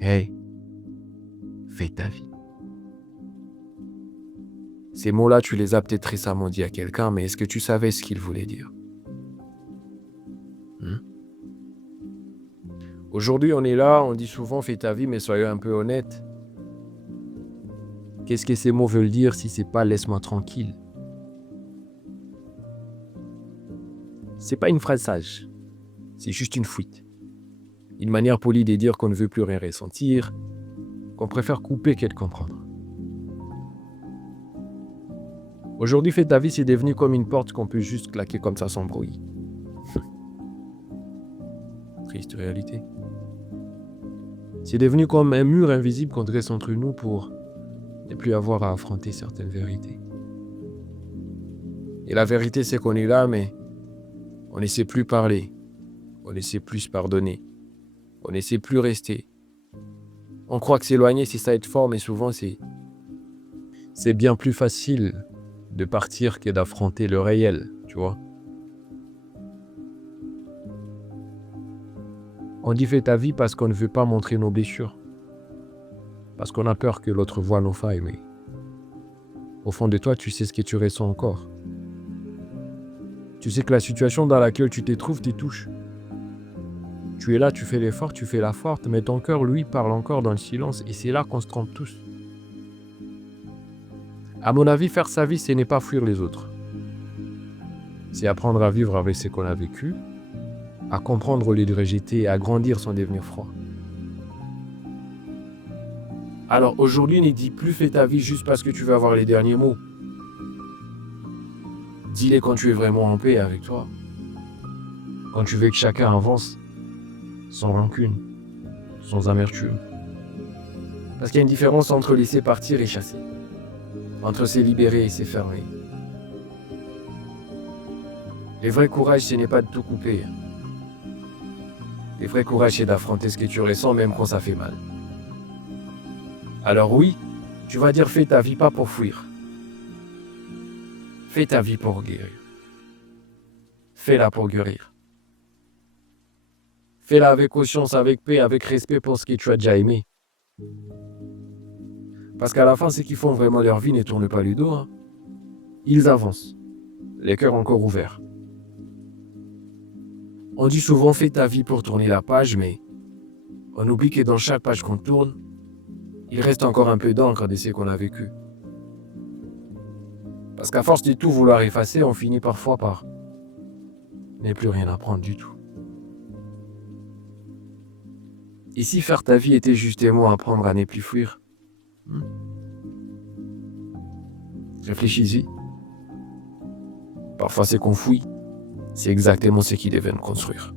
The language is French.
Hey, fais ta vie. Ces mots-là, tu les as peut-être récemment dit à quelqu'un, mais est-ce que tu savais ce qu'ils voulaient dire? Hmm. Aujourd'hui, on est là, on dit souvent fais ta vie, mais soyons un peu honnêtes. Qu'est-ce que ces mots veulent dire si c'est pas laisse-moi tranquille? C'est pas une phrase sage, c'est juste une fuite. Une manière polie de dire qu'on ne veut plus rien ressentir, qu'on préfère couper que de comprendre. Aujourd'hui, fais ta vie, c'est devenu comme une porte qu'on peut juste claquer comme ça sans bruit. Triste réalité. C'est devenu comme un mur invisible qu'on dresse entre nous pour ne plus avoir à affronter certaines vérités. Et la vérité, c'est qu'on est là, mais on ne sait plus parler, on ne sait plus se pardonner, on ne sait plus rester. On croit que s'éloigner, c'est ça être fort, mais souvent, c'est bien plus facile de partir que d'affronter le réel, tu vois. On dit fais ta vie parce qu'on ne veut pas montrer nos blessures. Parce qu'on a peur que l'autre voie nos failles, mais au fond de toi, tu sais ce que tu ressens encore. Tu sais que la situation dans laquelle tu te trouves te touche. Tu es là, tu fais l'effort, tu fais la forte, mais ton cœur, lui, parle encore dans le silence, et c'est là qu'on se trompe tous. À mon avis, faire sa vie, ce n'est pas fuir les autres. C'est apprendre à vivre avec ce qu'on a vécu, à comprendre au lieu de rejeter et à grandir sans devenir froid. Alors aujourd'hui, ne dis plus fais ta vie juste parce que tu veux avoir les derniers mots. Dis-les quand tu es vraiment en paix avec toi. Quand tu veux que chacun avance, sans rancune, sans amertume. Parce qu'il y a une différence entre laisser partir et chasser. Entre se libérer et se fermer. Le vrai courage, ce n'est pas de tout couper. Le vrai courage, c'est d'affronter ce que tu ressens même quand ça fait mal. Alors oui, tu vas dire fais ta vie pas pour fuir. Fais ta vie pour guérir. Fais-la pour guérir. Fais-la avec conscience, avec paix, avec respect pour ce que tu as déjà aimé. Parce qu'à la fin, ceux qui font vraiment leur vie ne tournent pas le dos. Ils avancent, les cœurs encore ouverts. On dit souvent fais ta vie pour tourner la page, mais on oublie que dans chaque page qu'on tourne, il reste encore un peu d'encre de ce qu'on a vécu. Parce qu'à force de tout vouloir effacer, on finit parfois par ne plus rien apprendre du tout. Et si faire ta vie était justement apprendre à ne plus fuir? Réfléchis-y. Parfois c'est qu'on fuit, c'est exactement ce qui devait nous construire.